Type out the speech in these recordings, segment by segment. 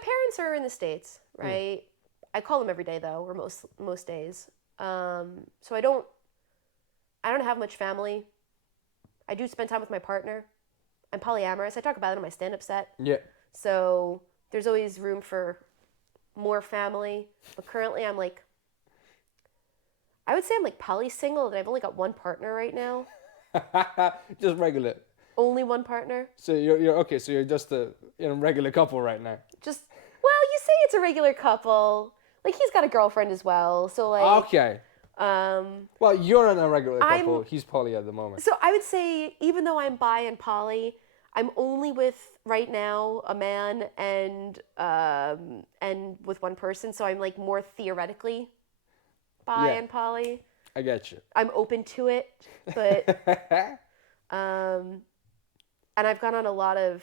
parents are in the States, right? I call them every day though, or most days. So I don't have much family. I do spend time with my partner. I'm polyamorous. I talk about it on my stand-up set. Yeah. So there's always room for more family. But currently I would say I'm like poly-single, and I've only got one partner right now. Just regular. Only one partner. So you're okay. So you're just a regular couple right now. Just, well, you say it's a regular couple. Like, he's got a girlfriend as well. So like, Okay. Well, you're in a regular couple. He's poly at the moment. So I would say, even though I'm bi and poly, I'm only with right now a man and with one person. So I'm like more theoretically bi and poly. I get you. I'm open to it, but and I've gone on a lot of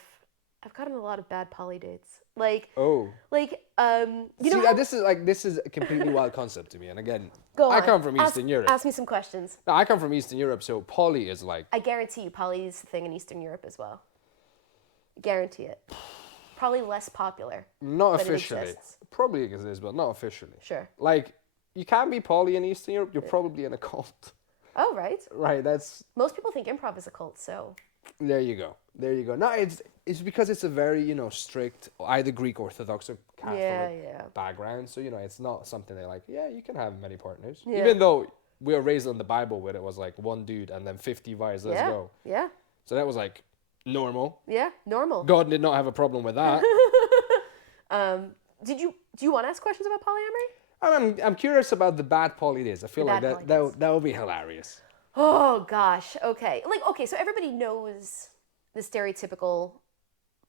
bad poly dates. Like, oh, like you see, know, this is a completely wild concept to me. And again, I come from Eastern Europe. Ask me some questions. No, I come from Eastern Europe, so poly is like. I guarantee you, poly is the thing in Eastern Europe as well. Guarantee it. Probably less popular. Not officially. Probably exists, but not officially. Sure. Like, you can't be poly in Eastern Europe. You're probably in a cult. Oh, right. Right. That's. Most people think improv is a cult, so. There you go. There you go. No, it's because it's a very strict, either Greek Orthodox or Catholic background. So it's not something they like. Yeah, you can have many partners. Yeah. Even though we were raised on the Bible where it was like one dude and then 50 wives. Let's go. Yeah. So that was like normal. Yeah, normal. God did not have a problem with that. Do you want to ask questions about polyamory? I'm curious about the bad poly days. I feel like that would be hilarious. Oh gosh. Okay. So everybody knows the stereotypical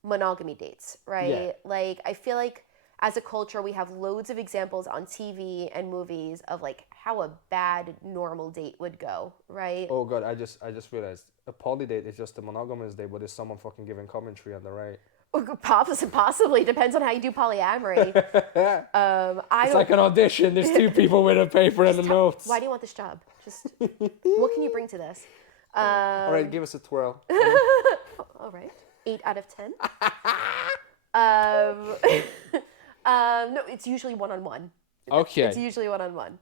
monogamy dates, right? Yeah. Like, I feel like as a culture we have loads of examples on TV and movies of like how a bad normal date would go, right? Oh god, I just realized a poly date is just a monogamous date, but there's someone fucking giving commentary on the right. Possibly depends on how you do polyamory. It's like an audition. There's two people with a paper and the notes. Why do you want this job? Just what can you bring to this? All right, give us a twirl. All right, 8 out of 10. No, it's usually one-on-one. Okay. It's usually one-on-one.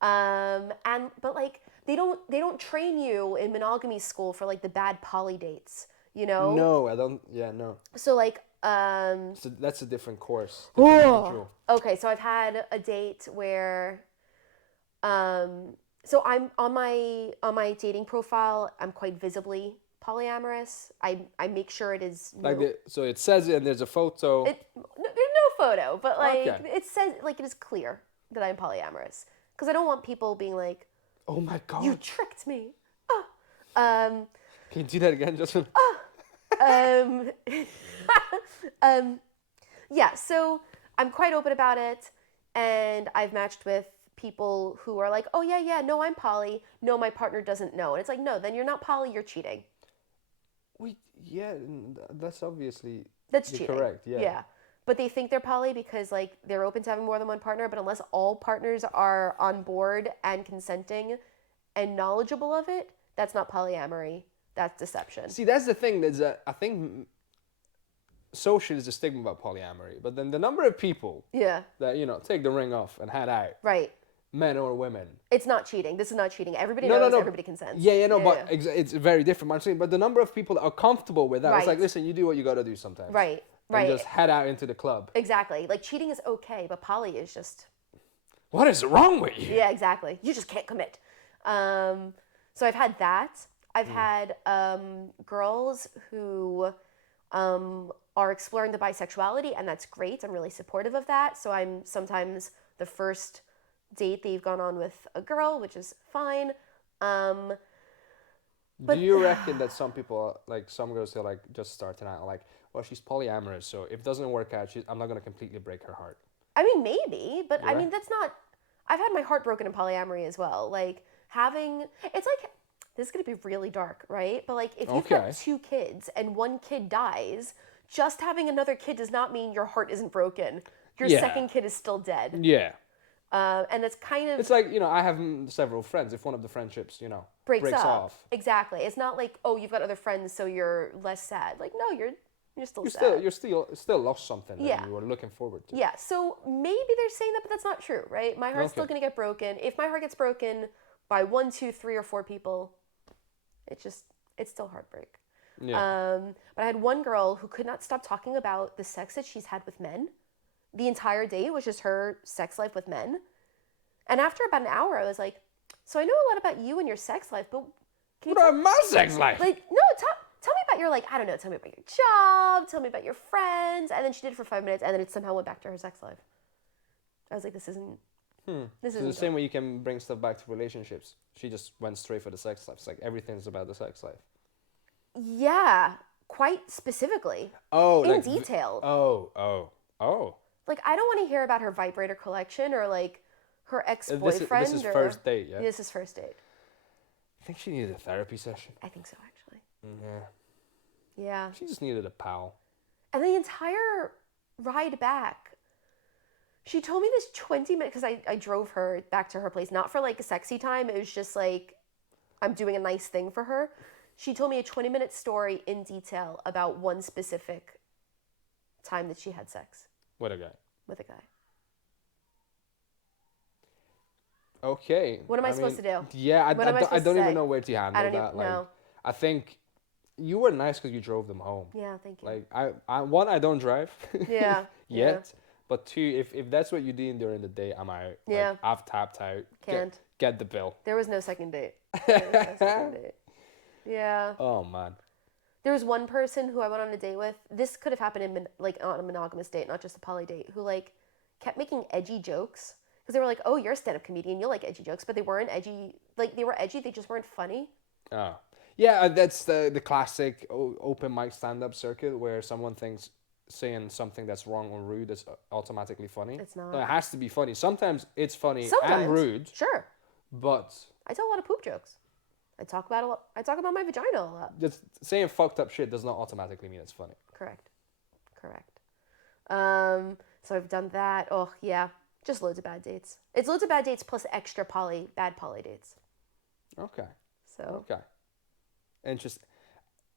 But like they don't train you in monogamy school for like the bad poly dates. No, I don't. Yeah, no. So like, so that's a different course. Okay, so I've had a date where, so I'm on my dating profile, I'm quite visibly polyamorous. I make sure it is so it says it and there's a photo. There's no photo, but like it says like it is clear that I'm polyamorous because I don't want people being like, "Oh my god, you tricked me." Can you do that again, Justin? Yeah, so I'm quite open about it, and I've matched with people who are like, oh yeah, no, I'm poly. No, my partner doesn't know. And it's like, no, then you're not poly, you're cheating. That's obviously cheating. Correct, yeah. Yeah. But they think they're poly because like they're open to having more than one partner, but unless all partners are on board and consenting and knowledgeable of it, that's not polyamory. That's deception. See, that's the thing. I think social is a stigma about polyamory, but then the number of people that take the ring off and head out, right? Men or women, it's not cheating. This is not cheating. Everybody knows. Everybody consents. But it's very different. I'm saying, but the number of people that are comfortable with that, it's like, listen, you do what you got to do sometimes, right? And just head out into the club. Exactly. Like cheating is okay, but poly is just. What is wrong with you? Yeah, exactly. You just can't commit. So I've had that. I've had girls who are exploring the bisexuality, and that's great. I'm really supportive of that. So I'm sometimes the first date they've gone on with a girl, which is fine. But do you reckon that some people, like some girls, they're like just starting out like, well, she's polyamorous, so if it doesn't work out, I'm not going to completely break her heart. I mean, maybe, but I mean, that's not, I've had my heart broken in polyamory as well. Like it's like, this is going to be really dark, right? But like, if you've got 2 kids and one kid dies, just having another kid does not mean your heart isn't broken. Your second kid is still dead. Yeah. And it's kind of... It's like, I have several friends. If one of the friendships, breaks off. Exactly. It's not like, oh, you've got other friends, so you're less sad. Like, no, You're still sad. You're still lost something that Yeah. you were looking forward to. Yeah, so maybe they're saying that, but that's not true, right? My heart's still Okay. gonna get broken. If my heart gets broken by 1, 2, 3, or 4 people, it's still heartbreak. Yeah. But I had one girl who could not stop talking about the sex that she's had with men. The entire date was just her sex life with men. And after about an hour, I was like, so I know a lot about you and your sex life, but can you What about my sex life? like, no, tell me about your, like, I don't know, tell me about your job, tell me about your friends. And then she did it for 5 minutes, and then it somehow went back to her sex life. I was like, this isn't. This So isn't the same way you can bring stuff back to relationships. She just went straight for the sex life. It's like everything's about the sex life. Yeah, quite specifically. Oh, in like detail. Oh. Like, I don't want to hear about her vibrator collection or like her ex-boyfriend. This is first date, yeah? This is first date. I think she needed a therapy session. I think so, actually. Yeah. Yeah. She just needed a pal. And the entire ride back, she told me this 20 minutes, because I drove her back to her place, not for like a sexy time. It was just like, I'm doing a nice thing for her. She told me a 20-minute story in detail about one specific time that she had sex. With a guy. With a guy. Okay. What am I supposed to do? Yeah, I don't even know where to handle I don't that. even know. I think you were nice because you drove them home. Yeah, thank you. Like I don't drive. Yeah. Yet, yeah. but two, if that's what you're doing during the day, I'm out. Yeah. Like, I've tapped out. Can't. Get the bill. There was no second date. There was no second date. Yeah. Oh man. There was one person who I went on a date with. This could have happened in like on a monogamous date, not just a poly date. Who like kept making edgy jokes because they were like, "Oh, you're a stand-up comedian. You'll like edgy jokes," but they weren't edgy. Like they were edgy. They just weren't funny. Oh. Yeah, that's the classic open mic stand-up circuit where someone thinks saying something that's wrong or rude is automatically funny. It's not. No, it has to be funny. Sometimes it's funny Sometimes, and rude. Sure. But I tell a lot of poop jokes. I talk about my vagina a lot. just saying fucked up shit does not automatically mean it's funny. Correct. So I've done that. Oh yeah, just loads of bad dates. It's loads of bad dates plus extra bad poly dates. Okay. So. Okay. Interesting.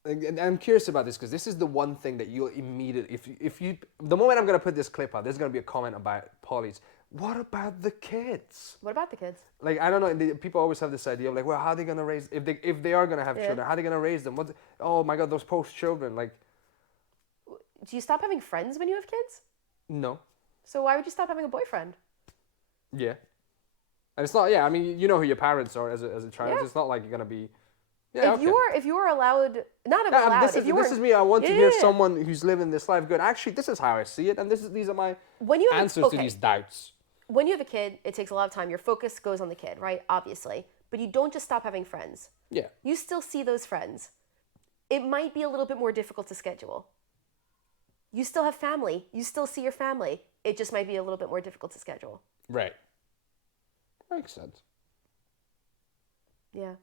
And I'm curious about this because this is the one thing that you'll immediately, if you, the moment I'm going to put this clip out, there's going to be a comment about polys. What about the kids? What about the kids? Like, I don't know, people always have this idea of like, well, how are they going to raise, if they are going to have children, how are they going to raise them? Oh my God, those post children, like. Do you stop having friends when you have kids? No. So why would you stop having a boyfriend? Yeah. And it's not, I mean, you know who your parents are as a child. Yeah. It's not like you're going to be. Yeah, if you were allowed, not allowed. This is me. I want to hear someone who's living this life good. Actually, this is how I see it, and these are my answers to these doubts. When you have a kid, it takes a lot of time. Your focus goes on the kid, right? Obviously, but you don't just stop having friends. Yeah. You still see those friends. It might be a little bit more difficult to schedule. You still have family. You still see your family. It just might be a little bit more difficult to schedule. Right. Makes sense. Yeah.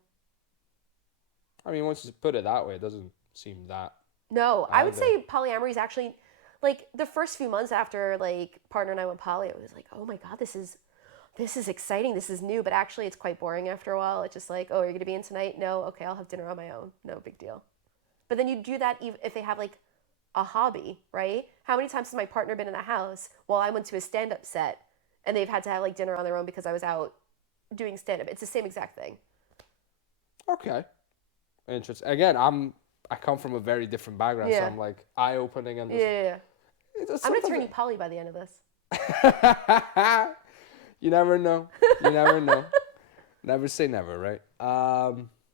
I mean, once you put it that way, it doesn't seem that. No, I would say polyamory is actually, like, the first few months after, like, partner and I went poly, I was like, oh my God, this is exciting. This is new. But actually, it's quite boring after a while. It's just like, oh, are you going to be in tonight? No. Okay, I'll have dinner on my own. No big deal. But then you do that if they have, like, a hobby, right? How many times has my partner been in the house while I went to a stand-up set and they've had to have, like, dinner on their own because I was out doing stand-up? It's the same exact thing. Okay. Interesting. Again, I come from a very different background, so I'm like eye-opening and yeah. I'm gonna turn you poly by the end of this. You never know. Never say never, right?